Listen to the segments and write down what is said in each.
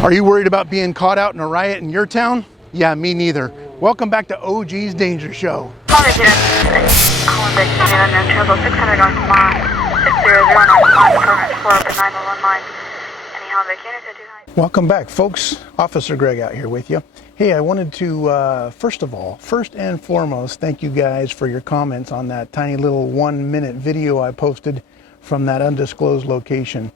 Are you worried about being caught out in a riot in your town? Yeah, me neither. Welcome back to OG's Danger Show. Calling back Union and Trouble 600 North Lamar, 600 North Lamar, Department 4 up to 911 line. Anyhow, back units are too high. Welcome back, folks. Officer Greg out here with you. Hey, I wanted to, first and foremost, thank you guys for your comments on that tiny little 1-minute video I posted from that undisclosed location.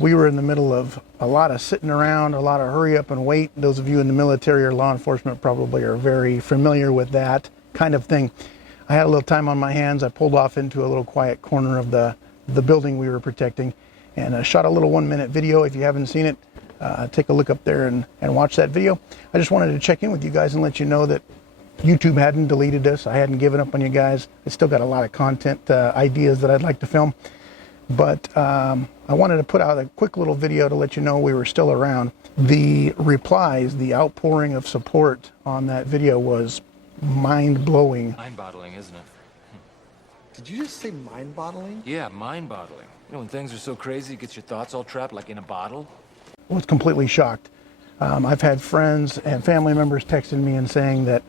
We were in the middle of a lot of sitting around, a lot of hurry up and wait. Those of you in the military or law enforcement probably are very familiar with that kind of thing. I had a little time on my hands. I pulled off into a little quiet corner of the building we were protecting and shot a little 1-minute video. If you haven't seen it, take a look up there and watch that video. I just wanted to check in with you guys and let you know that YouTube hadn't deleted us. I hadn't given up on you guys. I still got a lot of content ideas that I'd like to film. But I wanted to put out a quick little video to let you know we were still around. The replies, the outpouring of support on that video was mind-blowing. Mind-boggling, isn't it? Did you just say mind-boggling? Yeah, mind-boggling. You know, when things are so crazy, it gets your thoughts all trapped like in a bottle. I was completely shocked. I've had friends and family members texting me and saying that,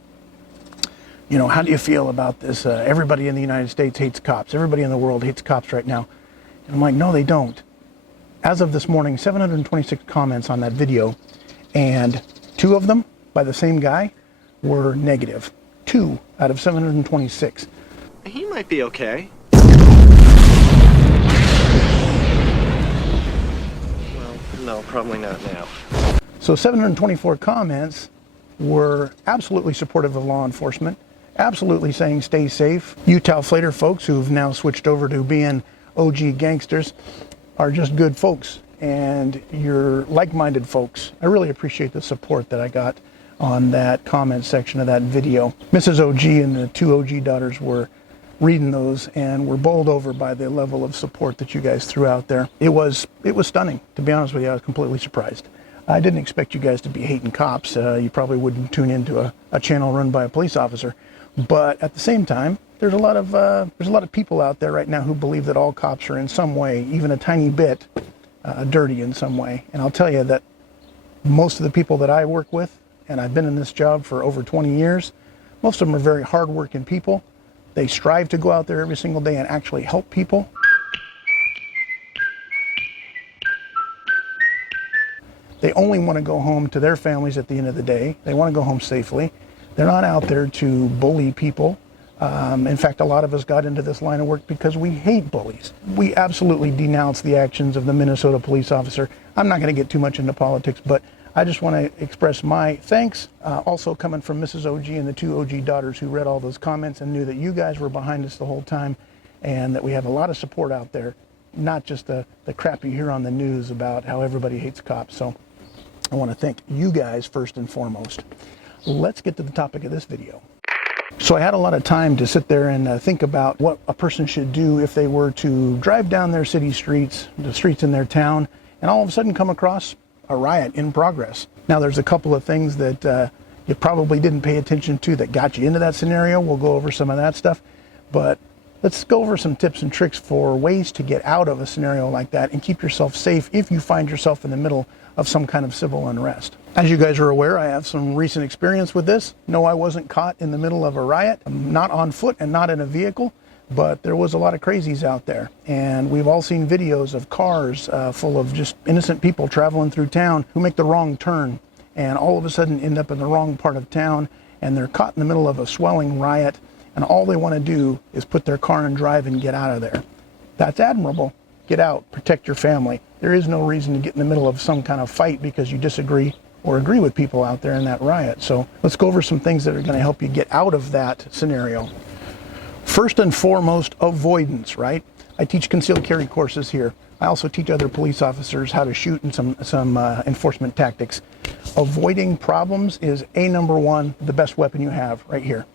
you know, how do you feel about this? Everybody in the United States hates cops. Everybody in the world hates cops right now. And I'm like, no, they don't. As of this morning, 726 comments on that video, and 2 of them by the same guy were negative. 2 out of 726. He might be okay. Well, no, probably not now. So 724 comments were absolutely supportive of law enforcement, absolutely saying stay safe. Utah Flater folks who've now switched over to being OG gangsters are just good folks, and you're like-minded folks. I really appreciate the support that I got on that comment section of that video. Mrs. OG and the 2 OG daughters were reading those and were bowled over by the level of support that you guys threw out there. It was stunning, to be honest with you. I was completely surprised. I didn't expect you guys to be hating cops. You probably wouldn't tune into a channel run by a police officer, but at the same time, there's a lot of people out there right now who believe that all cops are in some way, even a tiny bit, dirty in some way. And I'll tell you that most of the people that I work with, and I've been in this job for over 20 years, most of them are very hardworking people. They strive to go out there every single day and actually help people. They only want to go home to their families at the end of the day. They want to go home safely. They're not out there to bully people. In fact, a lot of us got into this line of work because we hate bullies. We absolutely denounce the actions of the Minnesota police officer. I'm not going to get too much into politics, but I just want to express my thanks, also coming from Mrs. OG and the 2 OG daughters who read all those comments and knew that you guys were behind us the whole time and that we have a lot of support out there, not just the crap you hear on the news about how everybody hates cops. So I want to thank you guys first and foremost. Let's get to the topic of this video. So I had a lot of time to sit there and think about what a person should do if they were to drive down their city streets, the streets in their town, and all of a sudden come across a riot in progress. Now there's a couple of things that you probably didn't pay attention to that got you into that scenario. We'll go over some of that stuff, but let's go over some tips and tricks for ways to get out of a scenario like that and keep yourself safe if you find yourself in the middle of some kind of civil unrest. As you guys are aware, I have some recent experience with this. No, I wasn't caught in the middle of a riot. I'm not on foot and not in a vehicle, but there was a lot of crazies out there. And we've all seen videos of cars full of just innocent people traveling through town who make the wrong turn and all of a sudden end up in the wrong part of town, and they're caught in the middle of a swelling riot, and all they want to do is put their car and drive and get out of there. That's admirable. Get out, protect your family. There is no reason to get in the middle of some kind of fight because you disagree or agree with people out there in that riot. So let's go over some things that are going to help you get out of that scenario. First and foremost, avoidance, right? I teach concealed carry courses here. I also teach other police officers how to shoot and some enforcement tactics. Avoiding problems is number 1, the best weapon you have right here.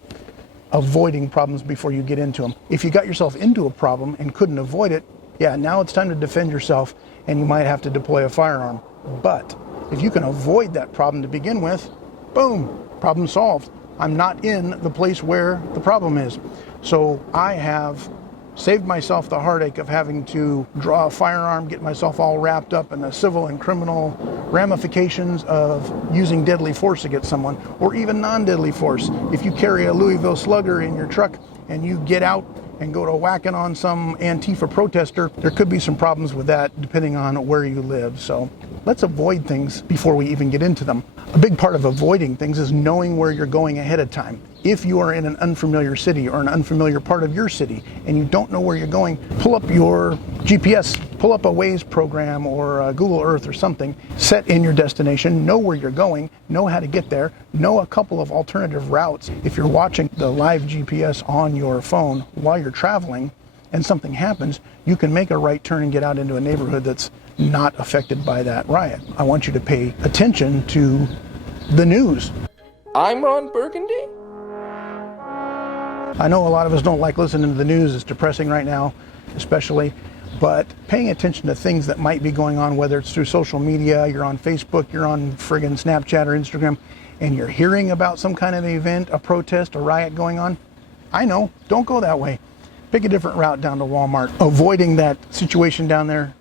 Avoiding problems before you get into them. If you got yourself into a problem and couldn't avoid it, yeah, now it's time to defend yourself and you might have to deploy a firearm. But if you can avoid that problem to begin with, boom, problem solved. I'm not in the place where the problem is. So I have saved myself the heartache of having to draw a firearm, get myself all wrapped up in the civil and criminal ramifications of using deadly force against someone, or even non-deadly force. If you carry a Louisville Slugger in your truck and you get out and go to whacking on some Antifa protester, there could be some problems with that depending on where you live. So let's avoid things before we even get into them. A big part of avoiding things is knowing where you're going ahead of time. If you are in an unfamiliar city or an unfamiliar part of your city and you don't know where you're going, pull up your GPS, pull up a Waze program or Google Earth or something, set in your destination, know where you're going, know how to get there, know a couple of alternative routes. If you're watching the live GPS on your phone while you're traveling and something happens, you can make a right turn and get out into a neighborhood that's not affected by that riot. I want you to pay attention to the news. I'm Ron Burgundy? I know a lot of us don't like listening to the news. It's depressing right now, especially. But paying attention to things that might be going on, whether it's through social media, you're on Facebook, you're on friggin' Snapchat or Instagram, and you're hearing about some kind of event, a protest, a riot going on, I know, don't go that way. Pick a different route down to Walmart. Avoiding that situation down there,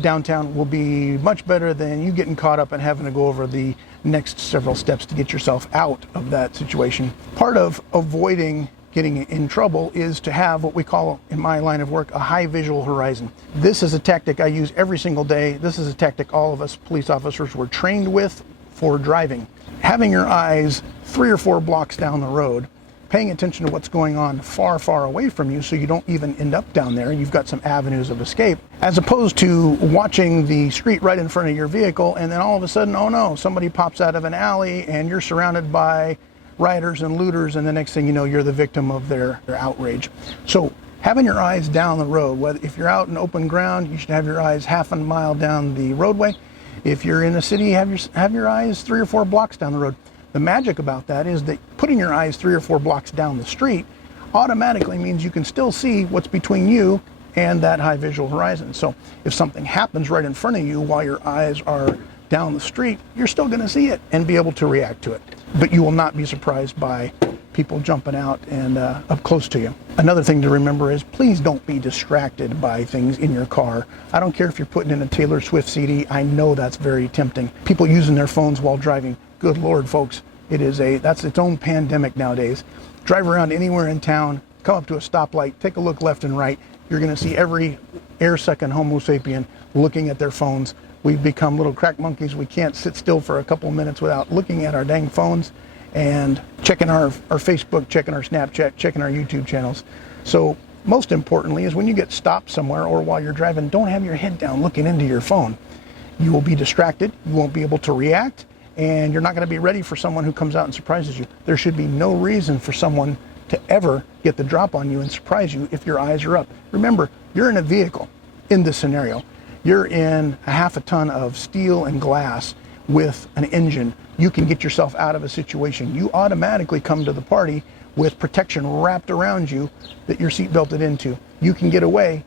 downtown, will be much better than you getting caught up and having to go over the next several steps to get yourself out of that situation. Part of avoiding getting in trouble is to have what we call, in my line of work, a high visual horizon. This is a tactic I use every single day. This is a tactic all of us police officers were trained with for driving. Having your eyes 3 or 4 blocks down the road, paying attention to what's going on far, far away from you so you don't even end up down there. You've got some avenues of escape, as opposed to watching the street right in front of your vehicle and then all of a sudden, oh no, somebody pops out of an alley and you're surrounded by rioters and looters, and the next thing you know, you're the victim of their outrage. So having your eyes down the road, whether if you're out in open ground, you should have your eyes half a mile down the roadway. If you're in the city, have your eyes 3 or 4 blocks down the road. The magic about that is that putting your eyes 3 or 4 blocks down the street automatically means you can still see what's between you and that high visual horizon. So if something happens right in front of you while your eyes are down the street, you're still going to see it and be able to react to it. But you will not be surprised by people jumping out and up close to you. Another thing to remember is please don't be distracted by things in your car. I don't care if you're putting in a Taylor Swift CD. I know that's very tempting. People using their phones while driving. Good Lord, folks. That's its own pandemic nowadays. Drive around anywhere in town, come up to a stoplight, take a look left and right. You're going to see every air-sucking Homo sapien looking at their phones. We've become little crack monkeys. We can't sit still for a couple minutes without looking at our dang phones and checking our Facebook, checking our Snapchat, checking our YouTube channels. So most importantly is when you get stopped somewhere or while you're driving, don't have your head down looking into your phone. You will be distracted. You won't be able to react. And you're not going to be ready for someone who comes out and surprises you. There should be no reason for someone to ever get the drop on you and surprise you if your eyes are up. Remember, you're in a vehicle in this scenario. You're in a half a ton of steel and glass with an engine. You can get yourself out of a situation. You automatically come to the party with protection wrapped around you that you're seatbelted into. You can get away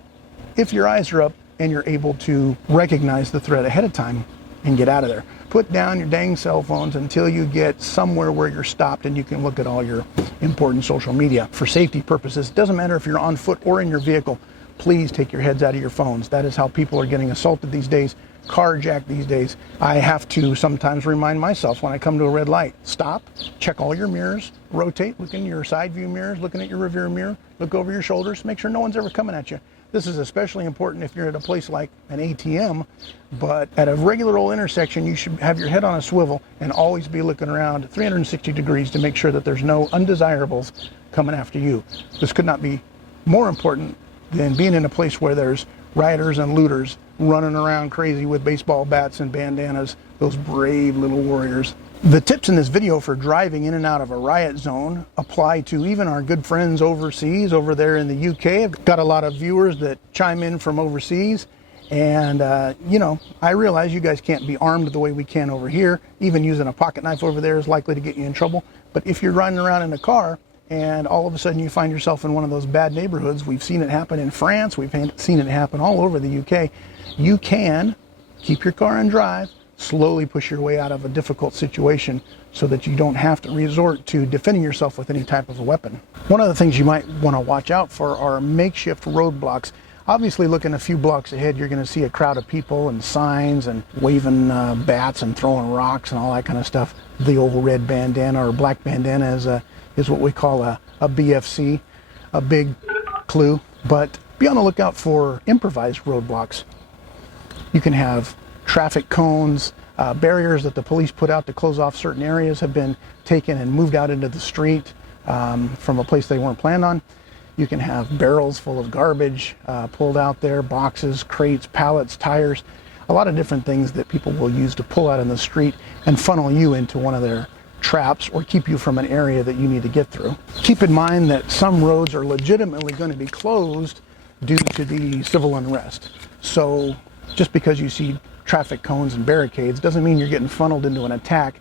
if your eyes are up and you're able to recognize the threat ahead of time and get out of there. Put down your dang cell phones until you get somewhere where you're stopped and you can look at all your important social media. For safety purposes, it doesn't matter if you're on foot or in your vehicle, please take your heads out of your phones. That is how people are getting assaulted these days, carjacked these days. I have to sometimes remind myself when I come to a red light, stop, check all your mirrors, rotate, look in your side view mirrors, looking at your rear mirror, look over your shoulders, make sure no one's ever coming at you. This is especially important if you're at a place like an ATM, but at a regular old intersection, you should have your head on a swivel and always be looking around 360 degrees to make sure that there's no undesirables coming after you. This could not be more important than being in a place where there's rioters and looters running around crazy with baseball bats and bandanas, those brave little warriors. The tips in this video for driving in and out of a riot zone apply to even our good friends overseas, over there in the UK. I've got a lot of viewers that chime in from overseas, and I realize you guys can't be armed the way we can over here. Even using a pocket knife over there is likely to get you in trouble. But if you're riding around in a car and all of a sudden you find yourself in one of those bad neighborhoods, we've seen it happen in France, we've seen it happen all over the UK, you can keep your car and drive, slowly push your way out of a difficult situation so that you don't have to resort to defending yourself with any type of a weapon. One of the things you might want to watch out for are makeshift roadblocks. Obviously, looking a few blocks ahead, you're going to see a crowd of people and signs and waving bats and throwing rocks and all that kind of stuff. The old red bandana or black bandana is what we call a BFC, a big clue. But be on the lookout for improvised roadblocks. You can have traffic cones, barriers that the police put out to close off certain areas have been taken and moved out into the street from a place they weren't planned on. You can have barrels full of garbage pulled out there, boxes, crates, pallets, tires, a lot of different things that people will use to pull out in the street and funnel you into one of their traps or keep you from an area that you need to get through. Keep in mind that some roads are legitimately going to be closed due to the civil unrest. So just because you see traffic cones and barricades doesn't mean you're getting funneled into an attack.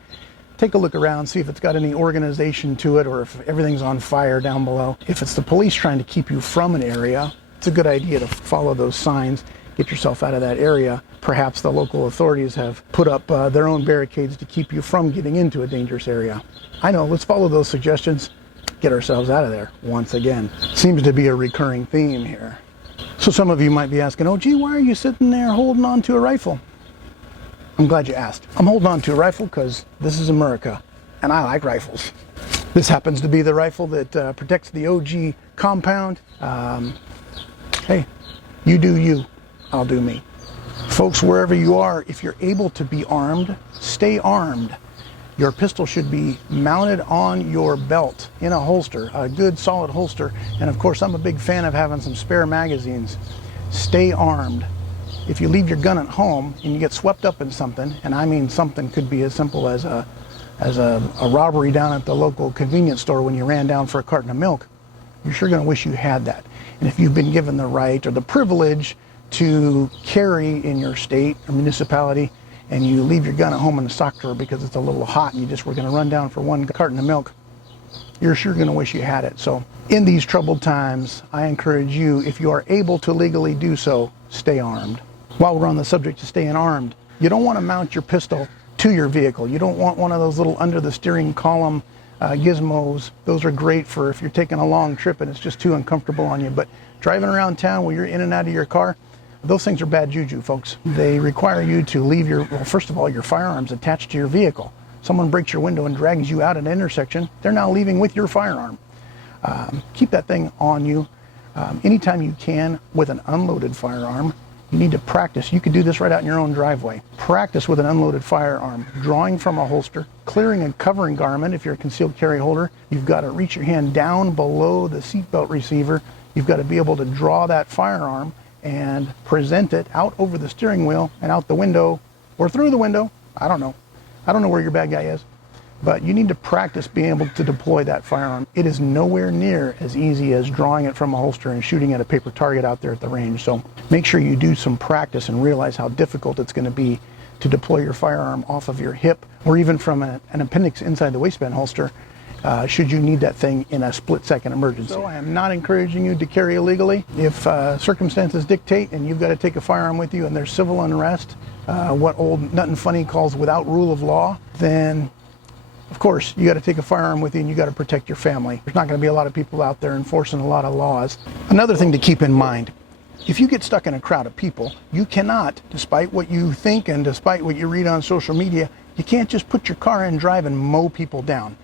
Take a look around, see if it's got any organization to it or if everything's on fire down below. If it's the police trying to keep you from an area, it's a good idea to follow those signs, get yourself out of that area. Perhaps the local authorities have put up their own barricades to keep you from getting into a dangerous area. I know, let's follow those suggestions, get ourselves out of there once again. Seems to be a recurring theme here. So some of you might be asking, oh gee, why are you sitting there holding on to a rifle? I'm glad you asked. I'm holding on to a rifle because this is America, and I like rifles. This happens to be the rifle that protects the OG compound. Hey, you do you, I'll do me. Folks, wherever you are, if you're able to be armed, stay armed. Your pistol should be mounted on your belt in a holster, a good solid holster. And of course, I'm a big fan of having some spare magazines. Stay armed. If you leave your gun at home and you get swept up in something, and I mean something could be as simple as a robbery down at the local convenience store when you ran down for a carton of milk, you're sure going to wish you had that. And if you've been given the right or the privilege to carry in your state or municipality, and you leave your gun at home in the stock drawer because it's a little hot and you just were going to run down for one carton of milk, you're sure going to wish you had it. So in these troubled times, I encourage you, if you are able to legally do so, stay armed. While we're on the subject of staying armed, you don't want to mount your pistol to your vehicle. You don't want one of those little under the steering column gizmos. Those are great for if you're taking a long trip and it's just too uncomfortable on you. But driving around town while you're in and out of your car, those things are bad juju, folks. They require you to leave first of all, your firearms attached to your vehicle. Someone breaks your window and drags you out at an intersection, they're now leaving with your firearm. Keep that thing on you anytime you can with an unloaded firearm. You need to practice. You could do this right out in your own driveway. Practice with an unloaded firearm, drawing from a holster, clearing a covering garment if you're a concealed carry holder. You've got to reach your hand down below the seatbelt receiver. You've got to be able to draw that firearm and present it out over the steering wheel and out the window or through the window. I don't know. I don't know where your bad guy is. But you need to practice being able to deploy that firearm. It is nowhere near as easy as drawing it from a holster and shooting at a paper target out there at the range. So make sure you do some practice and realize how difficult it's going to be to deploy your firearm off of your hip or even from an appendix inside the waistband holster should you need that thing in a split-second emergency. So I am not encouraging you to carry illegally. If circumstances dictate and you've got to take a firearm with you and there's civil unrest, what old Nut and Funny calls without rule of law, then of course, you got to take a firearm with you and you got to protect your family. There's not going to be a lot of people out there enforcing a lot of laws. Another thing to keep in mind, if you get stuck in a crowd of people, you cannot, despite what you think and despite what you read on social media, you can't just put your car in drive and mow people down.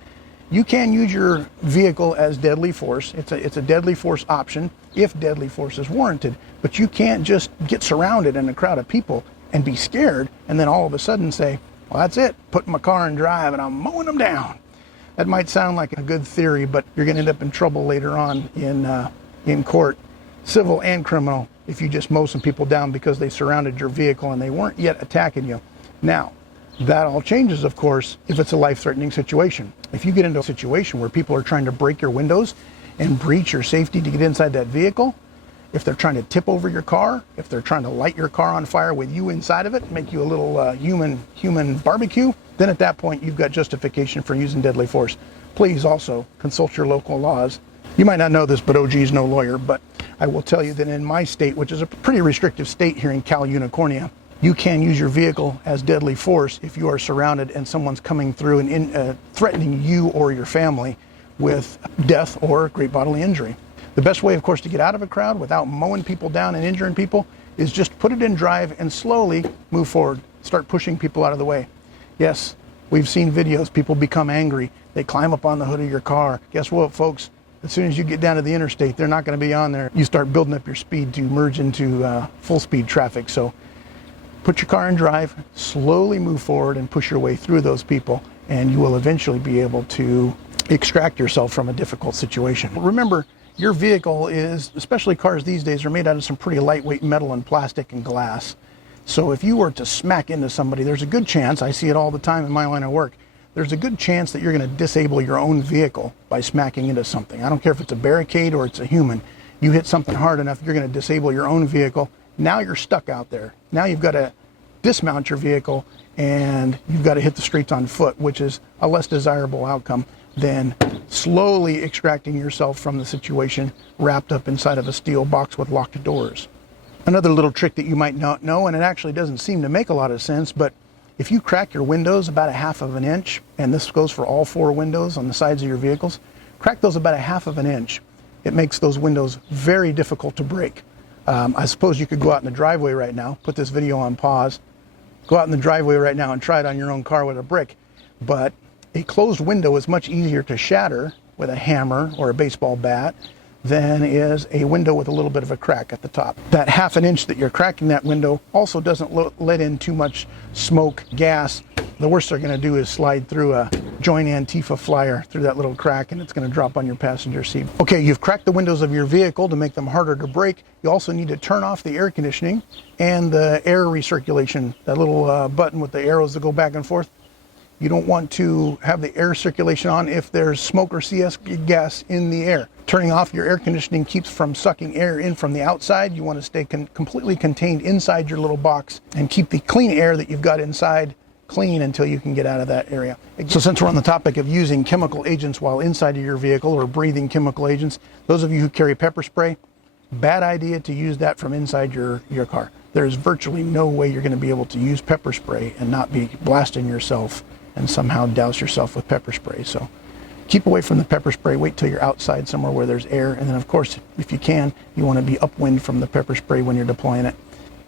You can use your vehicle as deadly force. It's a deadly force option if deadly force is warranted. But you can't just get surrounded in a crowd of people and be scared and then all of a sudden say, well, that's it, putting my car in drive and I'm mowing them down. That might sound like a good theory, but you're going to end up in trouble later on in court, civil and criminal, if you just mow some people down because they surrounded your vehicle and they weren't yet attacking you. Now, that all changes, of course, if it's a life-threatening situation. If you get into a situation where people are trying to break your windows and breach your safety to get inside that vehicle, if they're trying to tip over your car, if they're trying to light your car on fire with you inside of it, make you a little human barbecue, then at that point you've got justification for using deadly force. Please also consult your local laws. You might not know this, but OG's no lawyer, but I will tell you that in my state, which is a pretty restrictive state here in Cal Unicornia, You can use your vehicle as deadly force if you are surrounded and someone's coming through and threatening you or your family with death or great bodily injury. The best way, of course, to get out of a crowd without mowing people down and injuring people is just put it in drive and slowly move forward. Start pushing people out of the way. Yes, we've seen videos, people become angry. They climb up on the hood of your car. Guess what, folks? As soon as you get down to the interstate, they're not going to be on there. You start building up your speed to merge into full speed traffic. So put your car in drive, slowly move forward and push your way through those people, and you will eventually be able to extract yourself from a difficult situation. Remember, your vehicle is, especially cars these days, are made out of some pretty lightweight metal and plastic and glass. So if you were to smack into somebody, there's a good chance, I see it all the time in my line of work, there's a good chance that you're going to disable your own vehicle by smacking into something. I don't care if it's a barricade or it's a human. You hit something hard enough, you're going to disable your own vehicle. Now you're stuck out there. Now you've got to dismount your vehicle and you've got to hit the streets on foot, which is a less desirable outcome than slowly extracting yourself from the situation wrapped up inside of a steel box with locked doors. Another little trick that you might not know, and it actually doesn't seem to make a lot of sense, but if you crack your windows about 1/2 inch, and this goes for all 4 windows on the sides of your vehicles, crack those about 1/2 inch. It makes those windows very difficult to break. I suppose you could go out in the driveway right now, put this video on pause, go out in the driveway right now and try it on your own car with a brick. But a closed window is much easier to shatter with a hammer or a baseball bat than is a window with a little bit of a crack at the top. That 1/2 inch that you're cracking that window also doesn't let in too much smoke, gas. The worst they're going to do is slide through a Join Antifa flyer through that little crack, and it's going to drop on your passenger seat. Okay, you've cracked the windows of your vehicle to make them harder to break. You also need to turn off the air conditioning and the air recirculation, that little button with the arrows that go back and forth. You don't want to have the air circulation on if there's smoke or CS gas in the air. Turning off your air conditioning keeps from sucking air in from the outside. You want to stay completely contained inside your little box and keep the clean air that you've got inside clean until you can get out of that area. So since we're on the topic of using chemical agents while inside of your vehicle or breathing chemical agents, those of you who carry pepper spray, bad idea to use that from inside your car. There's virtually no way you're going to be able to use pepper spray and not be blasting yourself and somehow douse yourself with pepper spray. So keep away from the pepper spray, wait till you're outside somewhere where there's air, and then of course, if you can, you want to be upwind from the pepper spray when you're deploying it.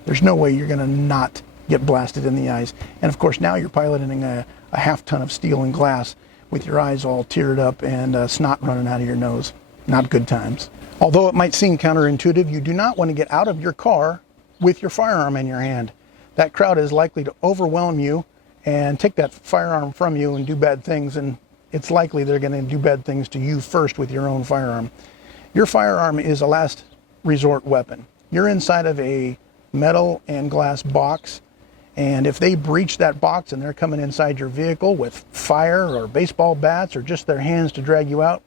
There's no way you're going to not get blasted in the eyes. And of course, now you're piloting a 1/2 ton of steel and glass with your eyes all teared up and snot running out of your nose. Not good times. Although it might seem counterintuitive, you do not want to get out of your car with your firearm in your hand. That crowd is likely to overwhelm you and take that firearm from you and do bad things, and it's likely they're going to do bad things to you first with your own firearm. Your firearm is a last resort weapon. You're inside of a metal and glass box, and if they breach that box and they're coming inside your vehicle with fire or baseball bats or just their hands to drag you out,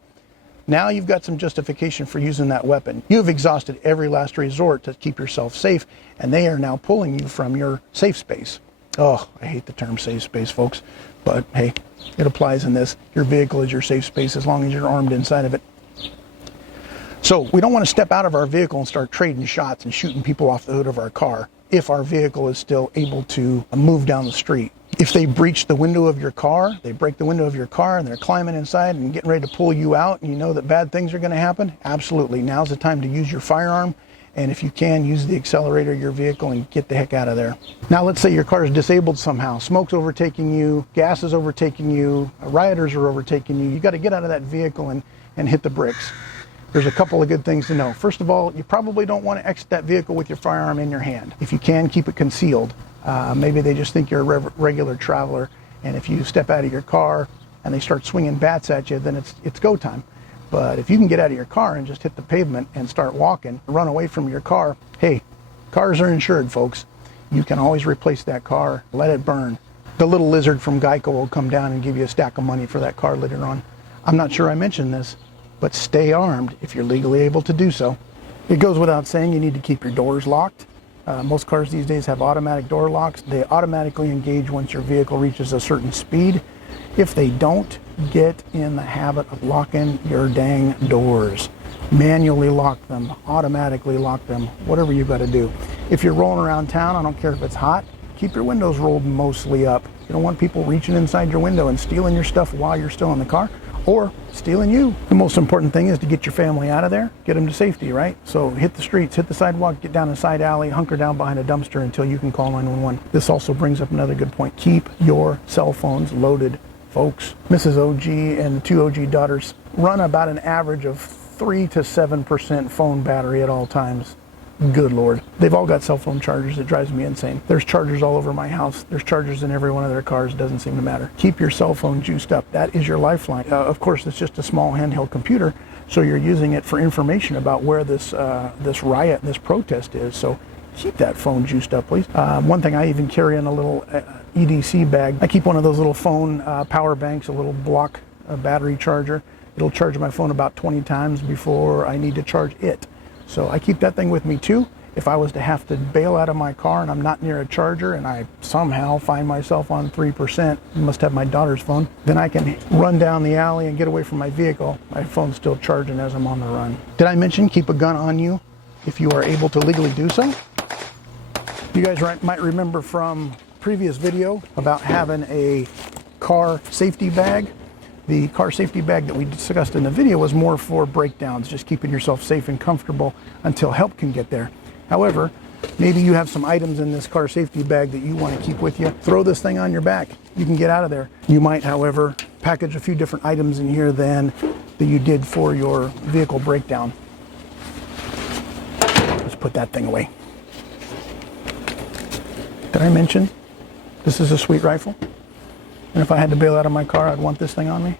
now you've got some justification for using that weapon. You've exhausted every last resort to keep yourself safe, and they are now pulling you from your safe space. Oh, I hate the term safe space, folks, but hey, it applies in this. Your vehicle is your safe space as long as you're armed inside of it. So we don't want to step out of our vehicle and start trading shots and shooting people off the hood of our car if our vehicle is still able to move down the street. If they breach the window of your car, they break the window of your car and they're climbing inside and getting ready to pull you out, and you know that bad things are going to happen, absolutely. Now's the time to use your firearm, and if you can, use the accelerator of your vehicle and get the heck out of there. Now let's say your car is disabled somehow. Smoke's overtaking you, gas is overtaking you, rioters are overtaking you. You got to get out of that vehicle and hit the bricks. There's a couple of good things to know. First of all, you probably don't want to exit that vehicle with your firearm in your hand. If you can, keep it concealed. Maybe they just think you're a regular traveler, and if you step out of your car and they start swinging bats at you, then it's go time. But if you can get out of your car and just hit the pavement and start walking, run away from your car, hey, cars are insured, folks. You can always replace that car, let it burn. The little lizard from Geico will come down and give you a stack of money for that car later on. I'm not sure I mentioned this, but stay armed if you're legally able to do so. It goes without saying you need to keep your doors locked. Most cars these days have automatic door locks. They automatically engage once your vehicle reaches a certain speed. If they don't, get in the habit of locking your dang doors. Manually lock them, automatically lock them, whatever you've got to do. If you're rolling around town, I don't care if it's hot, keep your windows rolled mostly up. You don't want people reaching inside your window and stealing your stuff while you're still in the car, or stealing you. The most important thing is to get your family out of there, get them to safety, right? So hit the streets, hit the sidewalk, get down a side alley, hunker down behind a dumpster until you can call 911. This also brings up another good point. Keep your cell phones loaded, folks. Mrs. OG and the 2 OG daughters run about an average of 3 to 7% phone battery at all times. Good Lord. They've all got cell phone chargers. It drives me insane. There's chargers all over my house. There's chargers in every one of their cars. It doesn't seem to matter. Keep your cell phone juiced up. That is your lifeline. Of course, it's just a small handheld computer, so you're using it for information about where this riot, this protest is. So keep that phone juiced up, please. One thing, I even carry in a little EDC bag. I keep one of those little phone power banks, a little block battery charger. It'll charge my phone about 20 times before I need to charge it. So I keep that thing with me too. If I was to have to bail out of my car and I'm not near a charger and I somehow find myself on 3%, must have my daughter's phone, then I can run down the alley and get away from my vehicle. My phone's still charging as I'm on the run. Did I mention keep a gun on you if you are able to legally do so? You guys might remember from previous video about having a car safety bag. The car safety bag that we discussed in the video was more for breakdowns, just keeping yourself safe and comfortable until help can get there. However, maybe you have some items in this car safety bag that you want to keep with you. Throw this thing on your back. You can get out of there. You might, however, package a few different items in here than you did for your vehicle breakdown. Let's put that thing away. Did I mention this is a sweet rifle? And if I had to bail out of my car, I'd want this thing on me?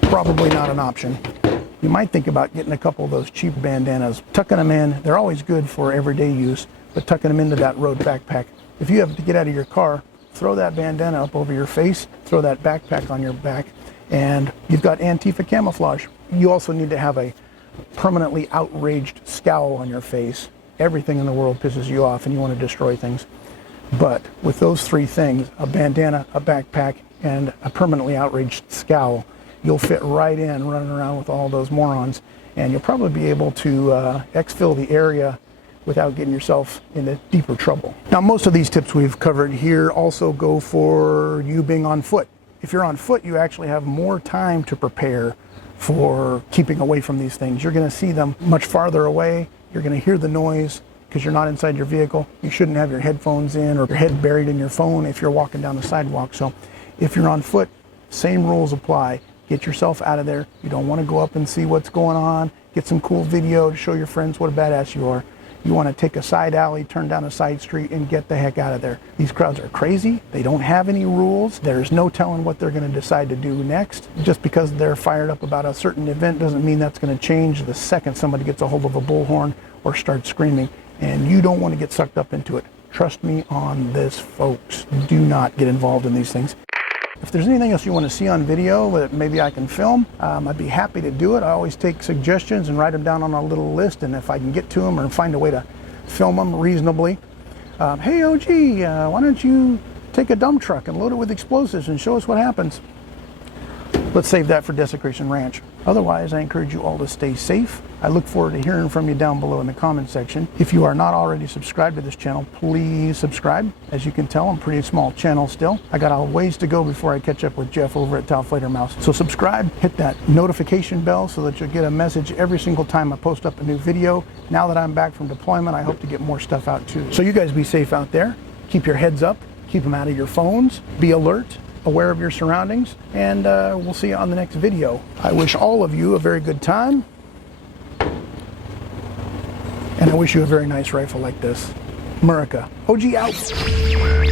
Probably not an option. You might think about getting a couple of those cheap bandanas, tucking them in. They're always good for everyday use, but tucking them into that road backpack. If you have to get out of your car, throw that bandana up over your face, throw that backpack on your back, and you've got Antifa camouflage. You also need to have a permanently outraged scowl on your face. Everything in the world pisses you off and you want to destroy things. But with those three things, a bandana, a backpack, and a permanently outraged scowl, you'll fit right in running around with all those morons, and you'll probably be able to exfil the area without getting yourself into deeper trouble. Now, most of these tips we've covered here also go for you being on foot. If you're on foot, you actually have more time to prepare for keeping away from these things. You're going to see them much farther away. You're going to hear the noise because you're not inside your vehicle. You shouldn't have your headphones in or your head buried in your phone if you're walking down the sidewalk. So if you're on foot, same rules apply. Get yourself out of there. You don't want to go up and see what's going on. Get some cool video to show your friends what a badass you are. You want to take a side alley, turn down a side street, and get the heck out of there. These crowds are crazy. They don't have any rules. There's no telling what they're going to decide to do next. Just because they're fired up about a certain event doesn't mean that's going to change the second somebody gets a hold of a bullhorn or starts screaming. And you don't want to get sucked up into it. Trust me on this, folks. Do not get involved in these things. If there's anything else you want to see on video that maybe I can film, I'd be happy to do it. I always take suggestions and write them down on a little list, and if I can get to them or find a way to film them reasonably. Hey OG, why don't you take a dump truck and load it with explosives and show us what happens? Let's save that for Desecration Ranch. Otherwise, I encourage you all to stay safe. I look forward to hearing from you down below in the comment section. If you are not already subscribed to this channel, please subscribe. As you can tell, I'm a pretty small channel still. I got a ways to go before I catch up with Jeff over at Talfighter Mouse. So subscribe, hit that notification bell so that you'll get a message every single time I post up a new video. Now that I'm back from deployment, I hope to get more stuff out too. So you guys be safe out there. Keep your heads up. Keep them out of your phones. Be alert. Aware of your surroundings, and we'll see you on the next video. I wish all of you a very good time, and I wish you a very nice rifle like this. America, OG out.